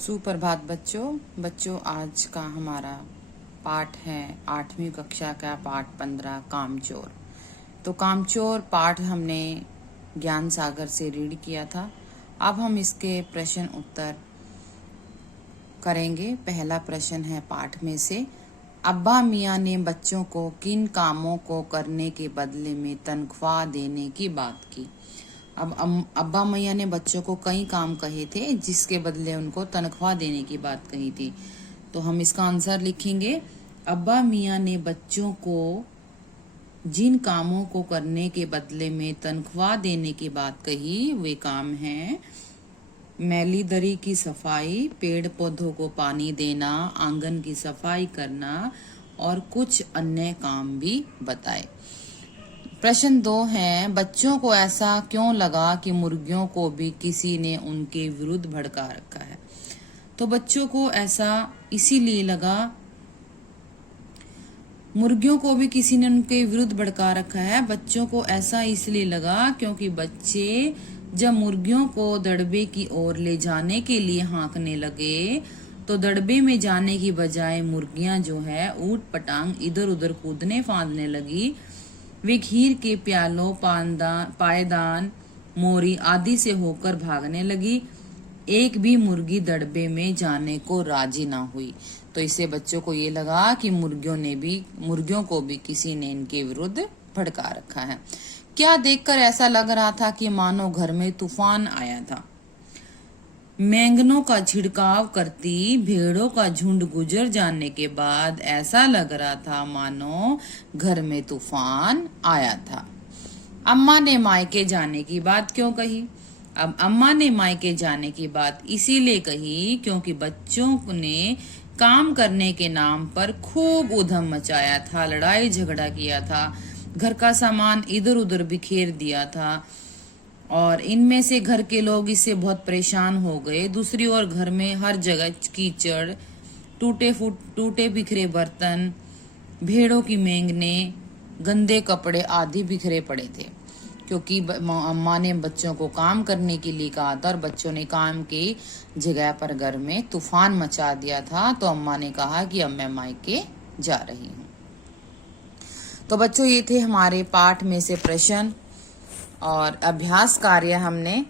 सुप्रभात बच्चों आज का हमारा पाठ है 8वीं कक्षा का पाठ 15 कामचोर। तो कामचोर पाठ हमने ज्ञान सागर से रीड किया था। अब हम इसके प्रश्न उत्तर करेंगे। पहला प्रश्न है पाठ में से, अब्बा मियाँ ने बच्चों को किन कामों को करने के बदले में तनख्वाह देने की बात की। अब अब्बा मैया ने बच्चों को कई काम कहे थे जिसके बदले उनको तनख्वाह देने की बात कही थी। तो हम इसका आंसर लिखेंगे, अब्बा मियाँ ने बच्चों को जिन कामों को करने के बदले में तनख्वाह देने की बात कही वे काम हैं मैली दरी की सफाई, पेड़ पौधों को पानी देना, आंगन की सफाई करना और कुछ अन्य काम भी बताए। प्रश्न 2 है, बच्चों को ऐसा क्यों लगा कि मुर्गियों को भी किसी ने उनके विरुद्ध भड़का रखा है। तो बच्चों को ऐसा इसीलिए लगा, मुर्गियों को भी किसी ने उनके विरुद्ध भड़का रखा है। बच्चों को ऐसा इसलिए लगा क्योंकि बच्चे जब मुर्गियों को दड़बे की ओर ले जाने के लिए हाँकने लगे तो दड़बे में जाने की बजाय मुर्गियां जो है ऊट पटांग इधर उधर कूदने फांदने लगी। वे खीर के प्यालों, पायदान, मोरी आदि से होकर भागने लगी। एक भी मुर्गी दड़बे में जाने को राजी ना हुई। तो इससे बच्चों को ये लगा कि मुर्गियों को भी किसी ने इनके विरुद्ध भड़का रखा है। क्या देखकर ऐसा लग रहा था कि मानो घर में तूफान आया था। बैंगनों का छिड़काव करती भेड़ों का झुंड गुजर जाने के बाद ऐसा लग रहा था मानो घर में तूफान आया था। अम्मा ने मायके जाने की बात क्यों कही। अब अम्मा ने मायके जाने की बात इसीलिए कही क्योंकि बच्चों ने काम करने के नाम पर खूब उधम मचाया था, लड़ाई झगड़ा किया था, घर का सामान इधर उधर बिखेर दिया था और इनमें से घर के लोग इससे बहुत परेशान हो गए। दूसरी ओर घर में हर जगह कीचड़, टूटे बिखरे बर्तन, भेड़ों की मेंगने, गंदे कपड़े आदि बिखरे पड़े थे क्योंकि अम्मा ने बच्चों को काम करने के लिए कहा था और बच्चों ने काम की जगह पर घर में तूफान मचा दिया था। तो अम्मा ने कहा कि अब मैं मायके जा रही हूँ। तो बच्चों ये थे हमारे पाठ में से प्रश्न और अभ्यास कार्य हमने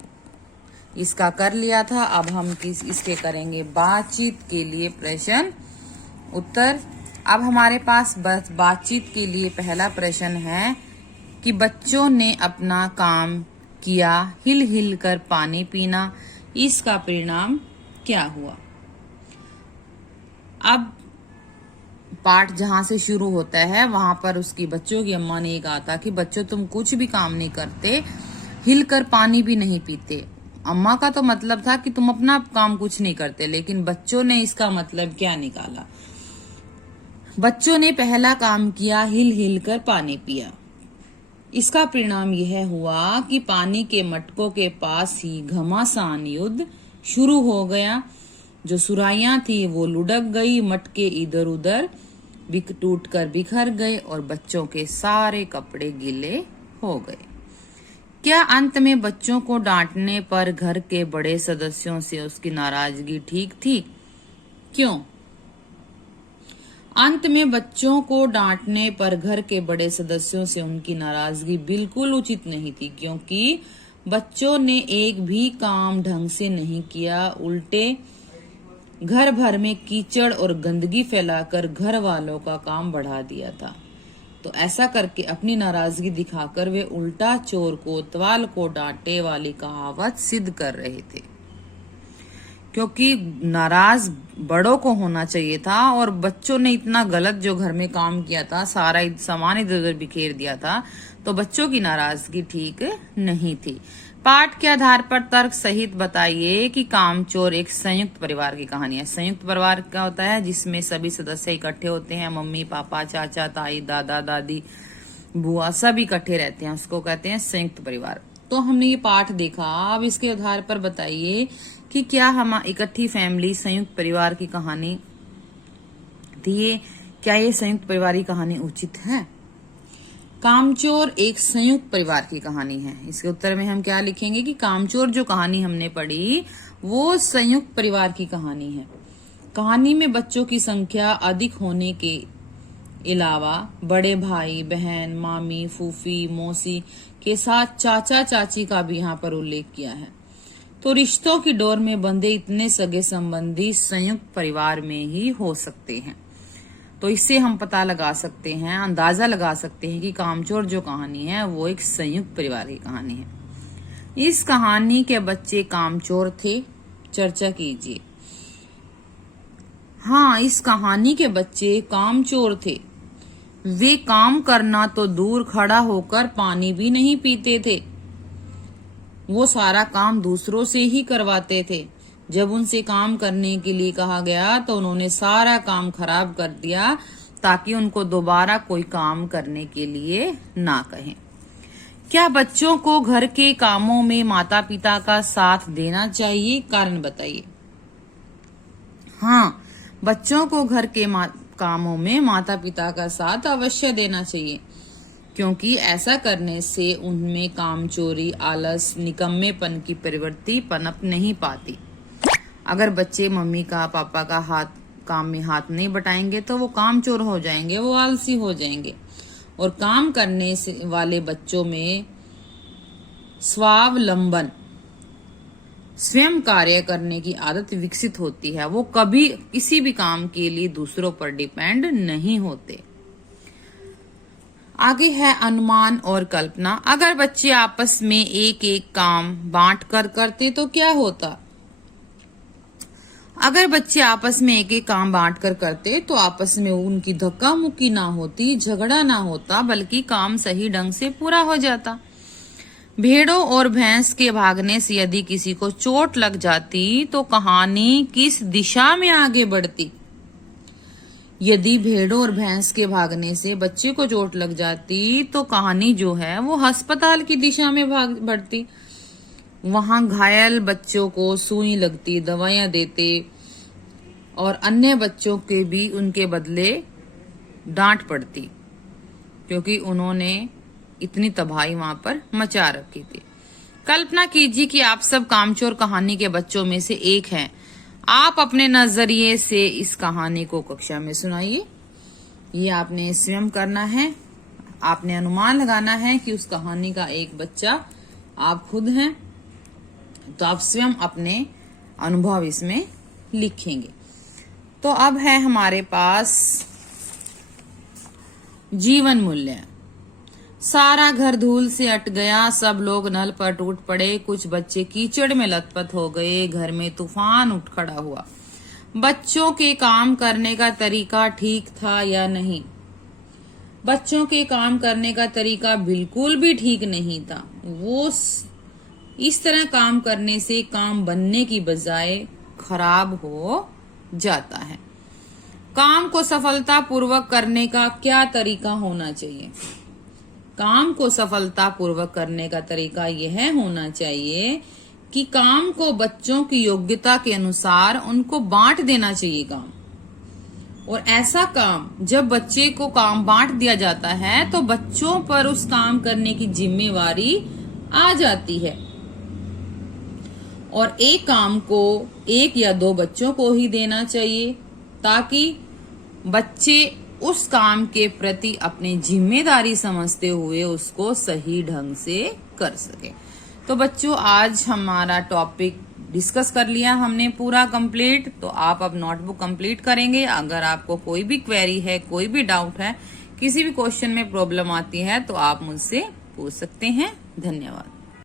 इसका कर लिया था। अब हम इसके करेंगे बातचीत के लिए प्रश्न उत्तर। अब हमारे पास बस बातचीत के लिए पहला प्रश्न है कि बच्चों ने अपना काम किया हिल हिल कर पानी पीना, इसका परिणाम क्या हुआ। अब पाठ जहां से शुरू होता है वहां पर उसकी बच्चों की अम्मा ने कहा था कि बच्चों तुम कुछ भी काम नहीं करते, हिलकर पानी भी नहीं पीते। अम्मा का तो मतलब था कि तुम अपना काम कुछ नहीं करते, लेकिन बच्चों ने इसका मतलब क्या निकाला। बच्चों ने पहला काम किया हिल हिल कर पानी पिया। इसका परिणाम यह हुआ कि पानी के मटकों के पास ही घमासान युद्ध शुरू हो गया। जो सुराइयां थी वो लुढ़क गई, मटके इधर उधर टूट कर बिखर गए और बच्चों के सारे कपड़े गीले हो गए। क्या अंत में बच्चों को डांटने पर घर के बड़े सदस्यों से उसकी नाराजगी ठीक थी? क्यों? अंत में बच्चों को डांटने पर घर के बड़े सदस्यों से उनकी नाराजगी बिल्कुल उचित नहीं थी क्योंकि बच्चों ने एक भी काम ढंग से नहीं किया, उल्टे घर भर में कीचड़ और गंदगी फैलाकर घर वालों का काम बढ़ा दिया था। तो ऐसा करके अपनी नाराजगी दिखाकर वे उल्टा चोर कोतवाल को डांटे वाली कहावत सिद्ध कर रहे थे। क्योंकि नाराज बड़ों को होना चाहिए था और बच्चों ने इतना गलत जो घर में काम किया था, सारा सामान इधर उधर बिखेर दिया था, तो बच्चों की नाराजगी ठीक नहीं थी। पाठ के आधार पर तर्क सहित बताइए कि कामचोर एक संयुक्त परिवार की कहानी है। संयुक्त परिवार क्या होता है? जिसमें सभी सदस्य इकट्ठे होते हैं, मम्मी पापा, चाचा ताई, दादा दादी, बुआ सब इकट्ठे रहते हैं, उसको कहते हैं संयुक्त परिवार। तो हमने ये पाठ देखा। अब इसके आधार पर बताइए कि क्या हम इकट्ठी फैमिली संयुक्त परिवार की कहानी थी, क्या ये संयुक्त परिवार की कहानी उचित है? कामचोर एक संयुक्त परिवार की कहानी है। इसके उत्तर में हम क्या लिखेंगे कि कामचोर जो कहानी हमने पढ़ी वो संयुक्त परिवार की कहानी है। कहानी में बच्चों की संख्या अधिक होने के अलावा बड़े भाई बहन, मामी, फूफी, मौसी के साथ चाचा चाची का भी यहाँ पर उल्लेख किया है। तो रिश्तों की डोर में बंधे इतने सगे संबंधी संयुक्त परिवार में ही हो सकते हैं। तो इससे हम पता लगा सकते हैं, अंदाजा लगा सकते हैं कि कामचोर जो कहानी है वो एक संयुक्त परिवार की कहानी है। इस कहानी के बच्चे कामचोर थे, चर्चा कीजिए। हाँ, इस कहानी के बच्चे कामचोर थे। वे काम करना तो दूर खड़ा होकर पानी भी नहीं पीते थे। वो सारा काम दूसरों से ही करवाते थे। जब उनसे काम करने के लिए कहा गया तो उन्होंने सारा काम खराब कर दिया ताकि उनको दोबारा कोई काम करने के लिए ना कहें। क्या बच्चों को घर के कामों में माता पिता का साथ देना चाहिए? कारण बताइए। हाँ, बच्चों को घर के कामों में माता पिता का साथ अवश्य देना चाहिए, क्योंकि ऐसा करने से उनमें कामचोरी, आलस, निकम्मेपन की प्रवृत्ति पनप नहीं पाती। अगर बच्चे मम्मी का, पापा का काम में हाथ नहीं बटाएंगे तो वो कामचोर हो जाएंगे, वो आलसी हो जाएंगे। और काम करने वाले बच्चों में स्वावलंबन, स्वयं कार्य करने की आदत विकसित होती है। वो कभी किसी भी काम के लिए दूसरों पर डिपेंड नहीं होते। आगे है अनुमान और कल्पना। अगर बच्चे आपस में एक एक काम बांट कर करते तो क्या होता? अगर बच्चे आपस में एक एक काम बांट कर करते तो आपस में उनकी धक्का मुक्की ना होती, झगड़ा ना होता, बल्कि काम सही ढंग से पूरा हो जाता। भेड़ों और भैंस के भागने से यदि किसी को चोट लग जाती तो कहानी किस दिशा में आगे बढ़ती? यदि भेड़ों और भैंस के भागने से बच्चे को चोट लग जाती तो कहानी जो है वो अस्पताल की दिशा में बढ़ती। वहां घायल बच्चों को सुई लगती, दवाइयां देते और अन्य बच्चों के भी उनके बदले डांट पड़ती, क्योंकि उन्होंने इतनी तबाही वहां पर मचा रखी थी। कल्पना कीजिए कि आप सब कामचोर कहानी के बच्चों में से एक हैं। आप अपने नजरिए से इस कहानी को कक्षा में सुनाइए। ये आपने स्वयं करना है। आपने अनुमान लगाना है कि उस कहानी का एक बच्चा आप खुद हैं, तो आप स्वयं अपने अनुभव इसमें लिखेंगे। तो अब है हमारे पास जीवन मूल्य। सारा घर धूल से अट गया, सब लोग नल पर टूट पड़े, कुछ बच्चे कीचड़ में लथपथ हो गए, घर में तूफान उठ खड़ा हुआ। बच्चों के काम करने का तरीका ठीक था या नहीं? बच्चों के काम करने का तरीका बिल्कुल भी ठीक नहीं था। वो इस तरह काम करने से काम बनने की बजाय खराब हो जाता है। काम को सफलता पूर्वक करने का क्या तरीका होना चाहिए? काम को सफलता पूर्वक करने का तरीका यह होना चाहिए कि काम को बच्चों की योग्यता के अनुसार उनको बांट देना चाहिए काम। और ऐसा काम जब बच्चे को काम बांट दिया जाता है तो बच्चों पर उस काम करने की जिम्मेवारी आ जाती है। और एक काम को एक या दो बच्चों को ही देना चाहिए ताकि बच्चे उस काम के प्रति अपनी जिम्मेदारी समझते हुए उसको सही ढंग से कर सके। तो बच्चों, आज हमारा टॉपिक डिस्कस कर लिया हमने पूरा कंप्लीट। तो आप अब नोटबुक कंप्लीट करेंगे। अगर आपको कोई भी क्वेरी है, कोई भी डाउट है, किसी भी क्वेश्चन में प्रॉब्लम आती है तो आप मुझसे पूछ सकते हैं। धन्यवाद।